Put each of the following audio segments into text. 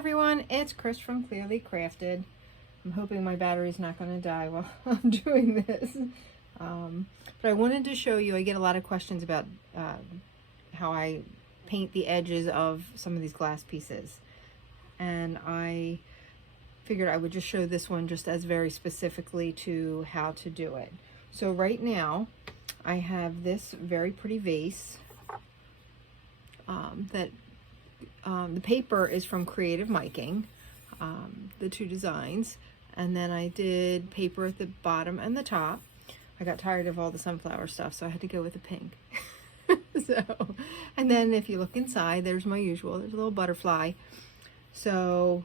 everyone, it's Chris from Clearly Crafted. I'm hoping my battery's not going to die while I'm doing this. But I wanted to show you, I get a lot of questions about how I paint the edges of some of these glass pieces. And I figured I would just show this one just as very specifically to how to do it. So right now, I have this very pretty vase the paper is from Creative Miking, the two designs, and then I did paper at the bottom and the top. I got tired of all the sunflower stuff, so I had to go with the pink. And then if you look inside, there's my usual, there's a little butterfly. So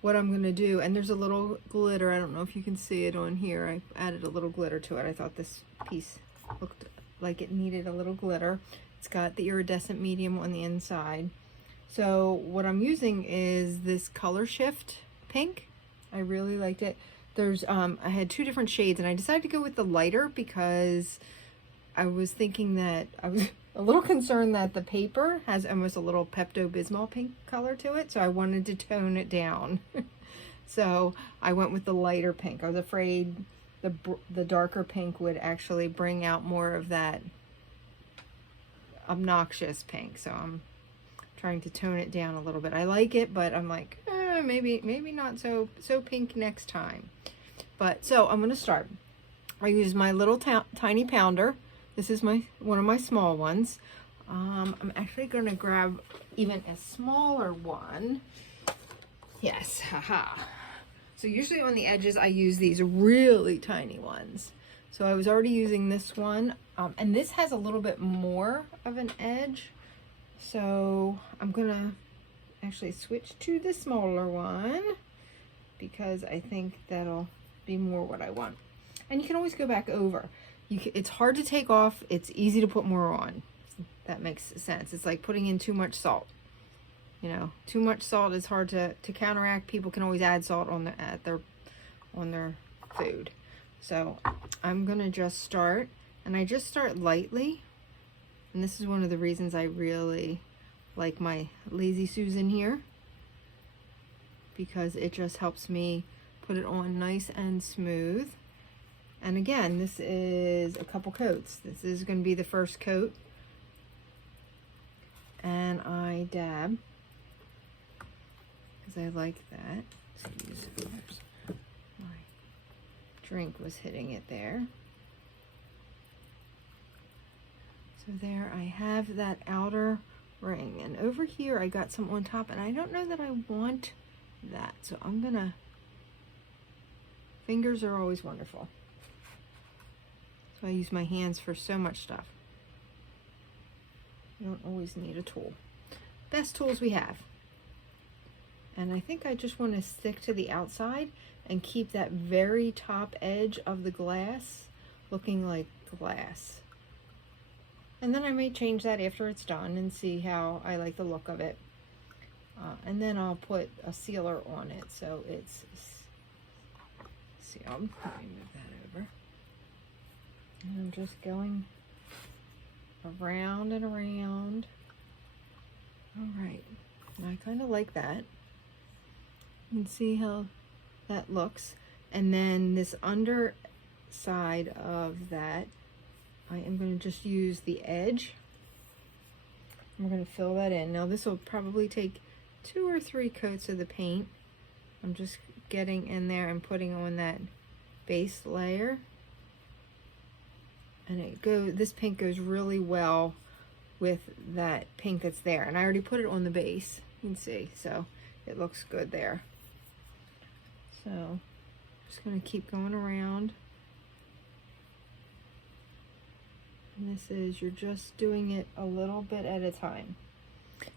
what I'm gonna do, and there's a little glitter, I don't know if you can see it on here, I added a little glitter to it. I thought this piece looked like it needed a little glitter. It's got the iridescent medium on the inside. So what I'm using is this Color Shift pink. I really liked it. There's I had two different shades, and I decided to go with the lighter because I was thinking that I was a little concerned that the paper has almost a little Pepto-Bismol pink color to it, so I wanted to tone it down. So I went with the lighter pink. I was afraid the darker pink would actually bring out more of that obnoxious pink, so I'm trying to tone it down a little bit. I like it, but I'm like, maybe not so pink next time. But so I'm gonna start. I use my little tiny pounder. This is one of my small ones. I'm actually gonna grab even a smaller one. Yes, haha. So usually on the edges I use these really tiny ones. So I was already using this one, and this has a little bit more of an edge. So I'm gonna actually switch to the smaller one because I think that'll be more what I want. And you can always go back over. It's hard to take off, it's easy to put more on. That makes sense. It's like putting in too much salt. You know, too much salt is hard to counteract. People can always add salt on their food. So I'm gonna just start, and I just start lightly. And this is one of the reasons I really like my Lazy Susan here, because it just helps me put it on nice and smooth. And again, this is a couple coats. This is going to be the first coat. And I dab, because I like that. Oops, my drink was hitting it there. So there I have that outer ring, and over here I got some on top, and I don't know that I want that, so I'm gonna, fingers are always wonderful. So I use my hands for so much stuff. You don't always need a tool. Best tools we have. And I think I just want to stick to the outside and keep that very top edge of the glass looking like glass. And then I may change that after it's done and see how I like the look of it. And then I'll put a sealer on it. So it's sealed. Let me move that over. And I'm just going around and around. All right. And I kind of like that. You can see how that looks. And then this underside of that, I am going to just use the edge. I'm going to fill that in. Now this will probably take 2 or 3 coats of the paint. I'm just getting in there and putting on that base layer. And this pink goes really well with that pink that's there. And I already put it on the base, you can see, so it looks good there. So I'm just going to keep going around. And this is, you're just doing it a little bit at a time.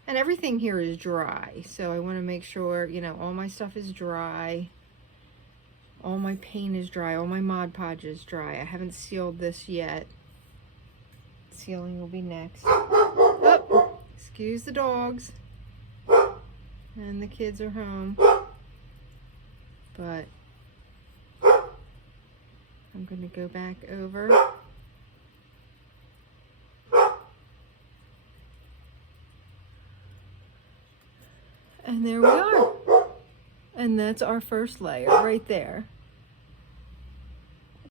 And everything here is dry, so I want to make sure, you know, all my stuff is dry. All my paint is dry, all my Mod Podge is dry. I haven't sealed this yet. Sealing will be next. Oh, excuse the dogs. And the kids are home. But I'm going to go back over. And there we are. And that's our first layer right there.